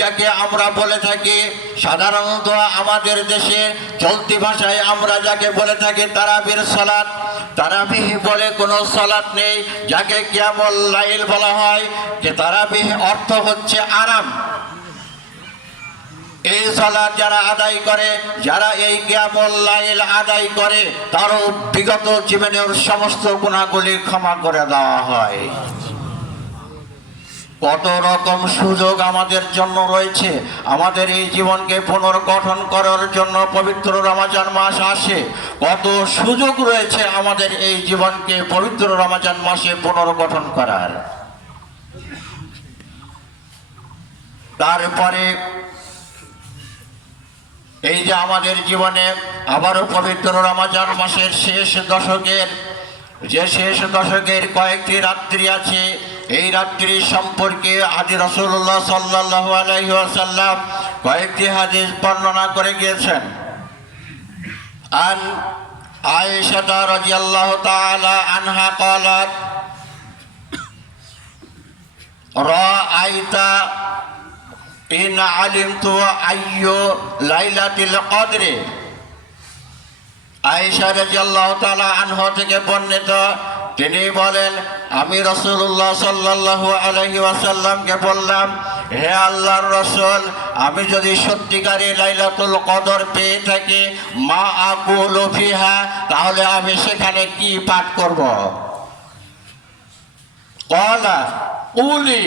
যাকে আমরা বলে থাকি, সাধারণত আমাদের দেশে চলতি ভাষায় আমরা যাকে বলে থাকি তারাবির সালাত। তারাবিহ বলে কোনো সালাত নেই, যাকে কিয়ামল লাইল বলা হয়, যে তারাবিহ অর্থ হচ্ছে আরাম। এই সালাত যারা আদায় করে, যারা এই কিয়ামল লাইল আদায় করে, তারও বিগত জীবনের সমস্ত গুণাগুলি ক্ষমা করে দেওয়া হয়। কত রকম সুযোগ আমাদের জন্য রয়েছে। আমাদের এই জীবনকে পুনর্গঠন করার জন্য পবিত্র রমাজান মাস আসে। কত সুযোগ রয়েছে আমাদের এই জীবনকে পবিত্র রমাজান মাসে পুনর্গঠন করার। তারপরে এই যে আমাদের জীবনে আবারও পবিত্র রমাজান মাসের শেষ দশকের, যে শেষ দশকের কয়েকটি রাত্রি আছে এই রাত্রি সম্পর্কে আদি রসুল্লাহ সাল্লাহ আলহি আসাল্লাম কয়েকটি হাদিস বর্ণনা করে গিয়েছেন আন আয়েশা রাদিয়াল্লাহু তাআলা আনহা قالت রাআইতা ইন আলিমতু আইয়ু লাইলাতিল কদরে আয়েশা রাদিয়াল্লাহু তাআলা আনহা থেকে বর্ণিত তিনি বলেন, আমি রসুল্লাহ সাল্লাহু আলহি ওয়াসাল্লামকে বললাম, হে আল্লাহর রসুল, আমি যদি সত্যিকারী লাইলাতুল কদর পেয়ে থাকি, মা আকুল ফিহা, তাহলে আমি সেখানে কি পাঠ করব? কলা, উলি,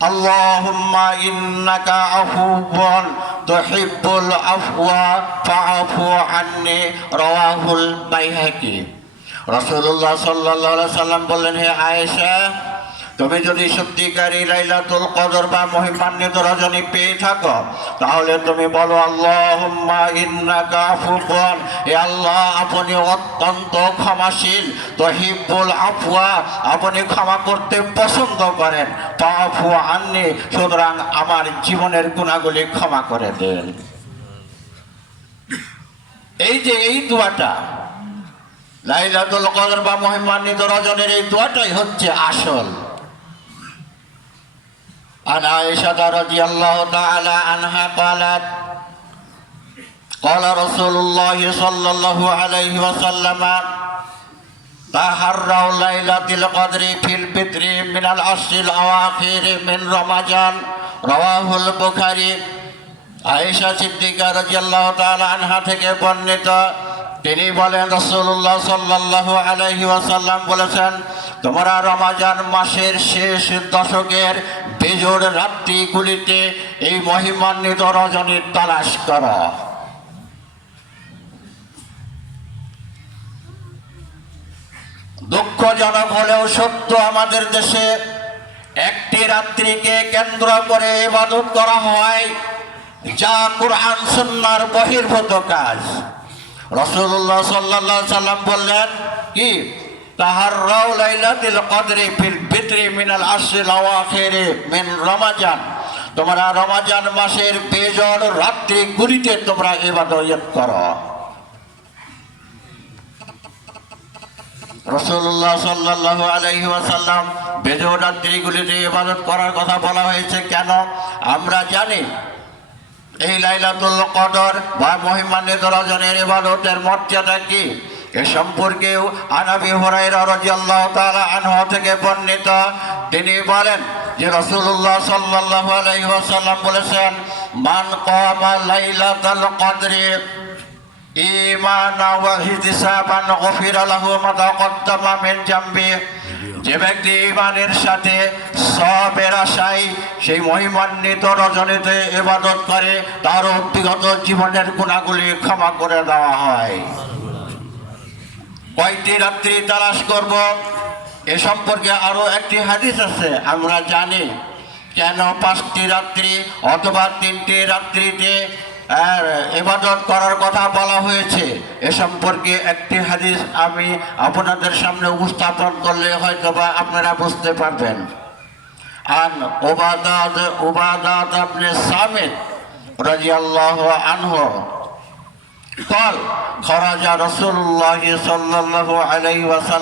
আল্লাহুম্মা ইন্নাকা আফুবন তুহিব্বুল আফওয়া, ফাআফু আন্নি রাওয়াহুল বাইহাকি। রসুল্লাহ সাল্লাহ সাল্লাম বললেন, হে আয়েশা, তুমি যদি সত্যিকারী লাইলাতুল কদর বা মহিমান্বিত রজনী পেয়ে থাকো, তাহলে তুমি বলো, আল্লাহুম্মা ইন্নাকা আফুবন হে আল্লাহ, আপনি অত্যন্ত ক্ষমাশীল। তহিবুল আফওয়া, আপনি ক্ষমা করতে পছন্দ করেন। পাফু আননি, সুতরাং আমার জীবনের গুণাগুলি ক্ষমা করে দেন। এই যে এই দোয়াটা লাইলাতুল কদর বা মহিমান্বিত রজনের এই দোয়াটাই হচ্ছে আসল عن عائشة رضي الله تعالى عنها قالت قال رسول الله صلى الله عليه وسلم تحروا ليلة القدر في البدر من العشر الأواخر من رمضان رواه البخاري আয়েশা সিদ্দিকা রাদিয়াল্লাহু তাআলা আনহা থেকে বর্ণিত তিনি বলেন, রাসূলুল্লাহ সাল্লাল্লাহু আলাইহি ওয়াসাল্লাম বলেছেন, তোমরা রমাজান মাসের শেষ দশকের বেজোড় রাত্রিগুলিতে এই মহিমান্বিত রজনীর তালাশ করো। দুঃখজনক হলেও সত্য, আমাদের দেশে একটি রাত্রিকে কেন্দ্র করে ইবাদত করা হয়, যা কোরআন সুন্নার বহির্ভূত কাজ। রসুল্লাহ সাল্লাহ সাল্লাম বললেন, কি? তাহার রাও লাইলাতিল কদরে ফিল ভিতরে মিনাল আশরিল আওয়াখিরে মিন রমাজান। তোমরা রমাজান মাসের বেজর রাত্রি গুলিতে তোমরা ইবাদত করো। রসুল্লাহ সাল্লাহ আলহি ওয়াসাল্লাম বেজর রাত্রিগুলিতে ইবাদত করার কথা বলা হয়েছে। কেন? আমরা জানি এই লাইলাতুল কদর বা মহিমান্বিত রজনের ইবাদতের মর্যাদা কি? এ সম্পর্কেও আনাবি হরাইরা রাদিয়াল্লাহু তাআলা আনহু থেকে বর্ণিত। তিনি বলেন যে রাসূলুল্লাহ সাল্লাল্লাহু আলাইহি ওয়াসাল্লাম বলেছেন, মান কামা লাইলাতুল কদরি ঈমানা ওয়া ইহতিসাবান গফিরা লাহু যে ব্যক্তি ইমানের সাথে সবের আশায় সেই মহিমান্বিত রজনীতে ইবাদত করে, তার ব্যক্তিগত জীবনের গুণাগুলি ক্ষমা করে দেওয়া হয়। কয়টি রাত্রি তালাশ করব? এ সম্পর্কে আরও একটি হাদিস আছে, আমরা জানি। কেন পাঁচটি রাত্রি অথবা তিনটি রাত্রিতে ইবাদত করার কথা বলা হয়েছে এ সম্পর্কে একটি হাদিস আমি আপনাদের সামনে উপস্থাপন করলে হয়তো বা আপনারা বুঝতে পারবেন আন ওবাদাদ ওবাদাদ আপনি সামিদ রাজিয়াল্লাহু আনহু قال خرج رسول الله صلى الله عليه وسلم